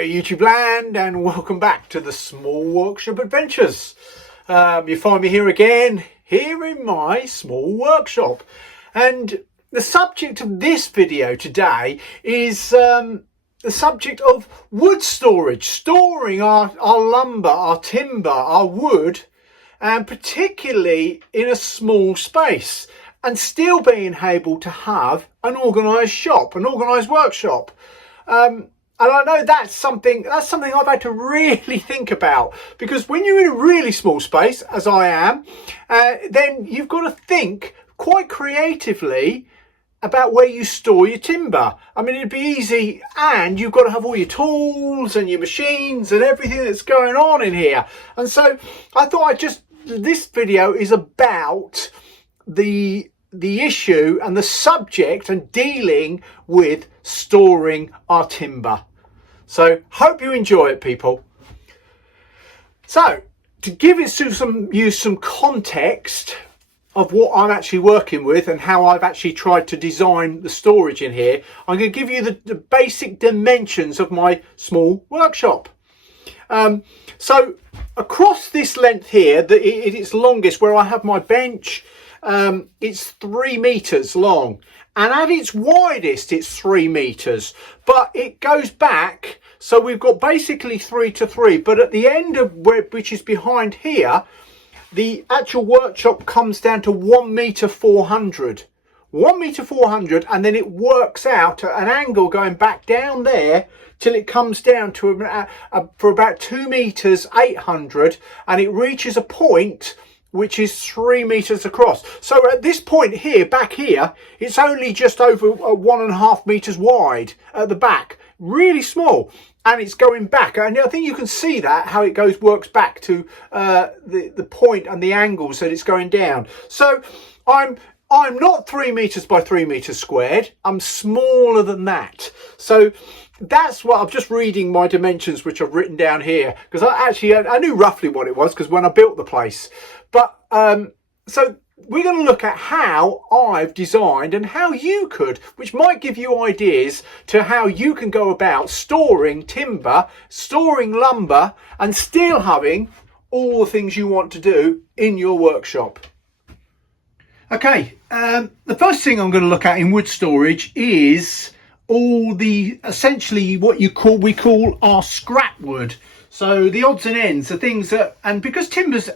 YouTube land, and welcome back to the Small Workshop Adventures. You find me here again, here in my small workshop, and the subject of this video today is the subject of wood storage, storing our lumber, our timber, our wood, and particularly in a small space, and still being able to have an organised shop, an organised workshop. And I know that's something I've had to really think about, because when you're in a really small space, as I am, then you've got to think quite creatively about where you store your timber. I mean, it'd be easy, and you've got to have all your tools and your machines and everything that's going on in here. And so I thought this video is about the issue and the subject and dealing with storing our timber. So hope you enjoy it, people. So to give you some context of what I'm actually working with and how I've actually tried to design the storage in here, I'm going to give you the basic dimensions of my small workshop. So across this length here, at its longest, where I have my bench, it's 3 meters long, and at its widest it's 3 meters, but it goes back, so we've got basically 3 to 3, but at the end of which is behind here, the actual workshop comes down to 1 meter 400, and then it works out at an angle going back down there till it comes down to for about 2 meters 800, and it reaches a point which is 3 meters across. So at this point here, back here, it's only just over 1.5 meters wide at the back, really small, and it's going back. And I think you can see that, how it works back to the point and the angles that it's going down. So I'm not 3 meters by 3 meters squared. I'm smaller than that. So that's what I'm just reading my dimensions, which I've written down here, because I knew roughly what it was, because when I built the place. But so we're going to look at how I've designed and how you could, which might give you ideas to how you can go about storing timber, storing lumber, and still having all the things you want to do in your workshop. Okay, the first thing I'm going to look at in wood storage is all the, essentially what we call our scrap wood. So the odds and ends, the things that, and because timber's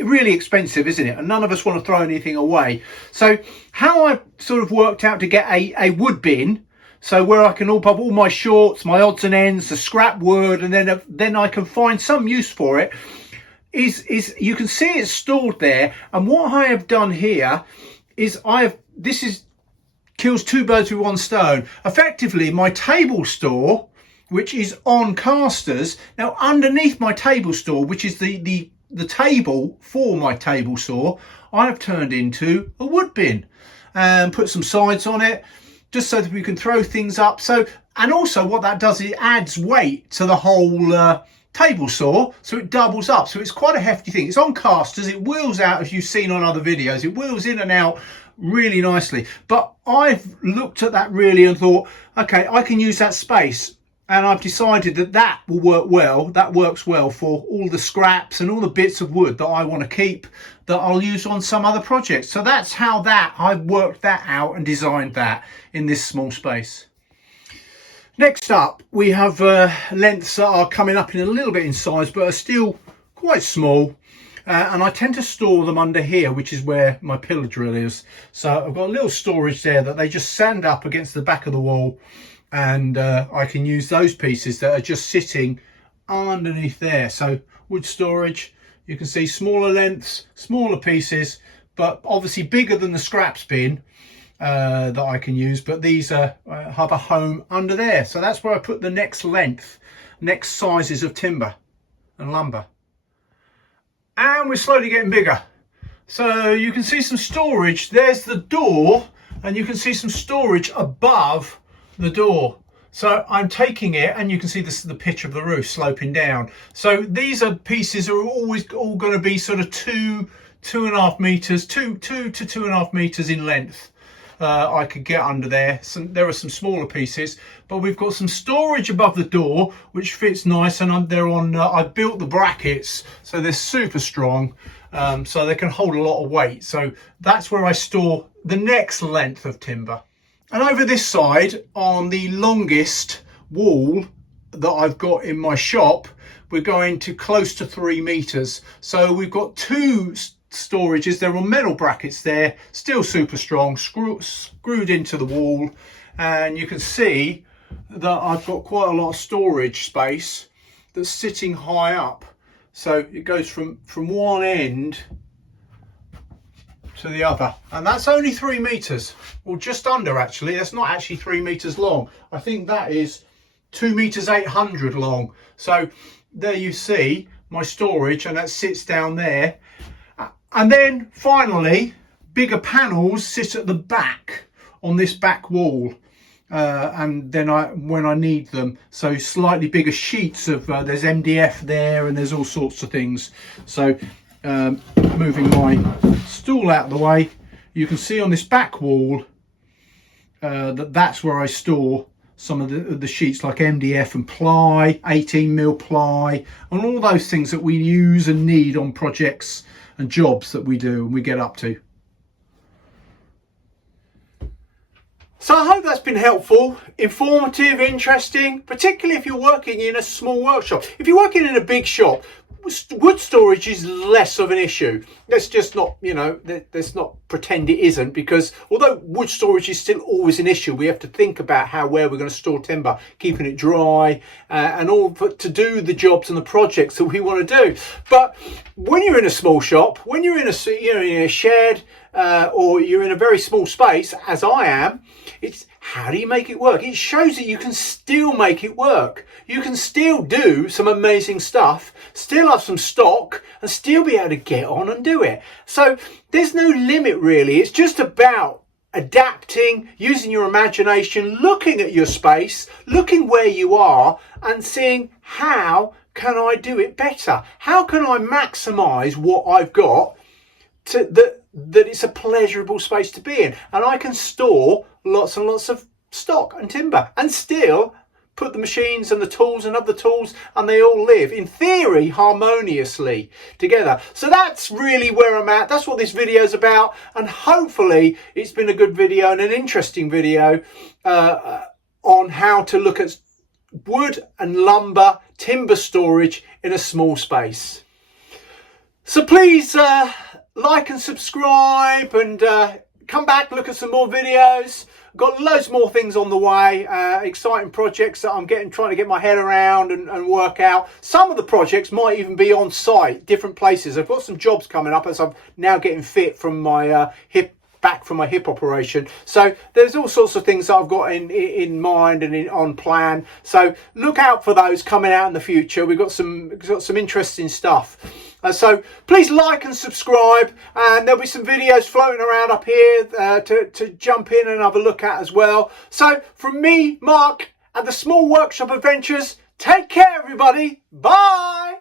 really expensive, isn't it, and none of us want to throw anything away, so how I've sort of worked out to get a wood bin, so where I can pop all my shorts, my odds and ends, the scrap wood, and then I can find some use for it, is you can see it's stored there. And what I have done here is kills two birds with one stone. Effectively, my table store, which is on casters, now underneath my table store, which is the table for my table saw, I have turned into a wood bin and put some sides on it, just so that we can throw things up. So, and also what that does is it adds weight to the whole table saw, so it doubles up. So it's quite a hefty thing. It's on casters. It wheels out, as you've seen on other videos. It wheels in and out really nicely. But I've looked at that really and thought, okay, I can use that space. And I've decided that will work well. That works well for all the scraps and all the bits of wood that I want to keep, that I'll use on some other projects. So that's how I've worked that out and designed that in this small space. Next up, we have lengths that are coming up in a little bit in size, but are still quite small. And I tend to store them under here, which is where my pillar drill is. So I've got a little storage there that they just stand up against the back of the wall. And I can use those pieces that are just sitting underneath there. So wood storage, you can see smaller lengths, smaller pieces, but obviously bigger than the scraps bin that I can use. But these have a home under there. So that's where I put the next sizes of timber and lumber. And we're slowly getting bigger. So you can see some storage. There's the door, and you can see some storage above the door. So I'm taking it, and you can see this is the pitch of the roof sloping down. So these are pieces are always all going to be sort of 2.5 meters, 2 to 2.5 meters in length. I could get under there. There are some smaller pieces, but we've got some storage above the door which fits nice, and I've built the brackets so they're super strong, so they can hold a lot of weight. So that's where I store the next length of timber. And over this side, on the longest wall that I've got in my shop, we're going to close to 3 meters. So we've got two storages. There are metal brackets there, still super strong, screwed into the wall, and you can see that I've got quite a lot of storage space that's sitting high up. So it goes from one end to the other, and that's only 3 meters, or just under. Actually, that's not actually 3 meters long. I think that is 2 meters 800 long. So there you see my storage, and that sits down there. And then finally, bigger panels sit at the back on this back wall, and then when I need them, so slightly bigger sheets of there's MDF there, and there's all sorts of things. So moving my stool out of the way, you can see on this back wall that's where I store some of the sheets, like MDF and ply, 18mm ply, and all those things that we use and need on projects and jobs that we do and we get up to. So I hope that's been helpful, informative, interesting, particularly if you're working in a small workshop. If you're working in a big shop, wood storage is less of an issue. Let's just not, let's not pretend it isn't, because although wood storage is still always an issue, we have to think about where we're going to store timber, keeping it dry, and all to do the jobs and the projects that we want to do. But when you're in a small shop, when you're in a shed, or you're in a very small space, as I am, it's how do you make it work? It shows that you can still make it work. You can still do some amazing stuff, still have some stock, and still be able to get on and do it. So there's no limit really. It's just about adapting, using your imagination, looking at your space, looking where you are, and seeing how can I do it better? How can I maximize what I've got to that it's a pleasurable space to be in, and I can store lots and lots of stock and timber and still put the machines and the tools and other tools, and they all live in theory harmoniously together. So that's really where I'm at. That's what this video is about, and hopefully it's been a good video and an interesting video on how to look at wood and lumber timber storage in a small space. So please like and subscribe, and come back, look at some more videos. Got loads more things on the way, exciting projects that I'm trying to get my head around and work out. Some of the projects might even be on site, different places. I've got some jobs coming up as I'm now getting fit from my back from my hip operation. So there's all sorts of things that I've got in mind and on plan. So look out for those coming out in the future. We've got some interesting stuff. So please like and subscribe, and there'll be some videos floating around up here to jump in and have a look at as well. So from me, Mark, and the Small Workshop Adventures, take care everybody. Bye.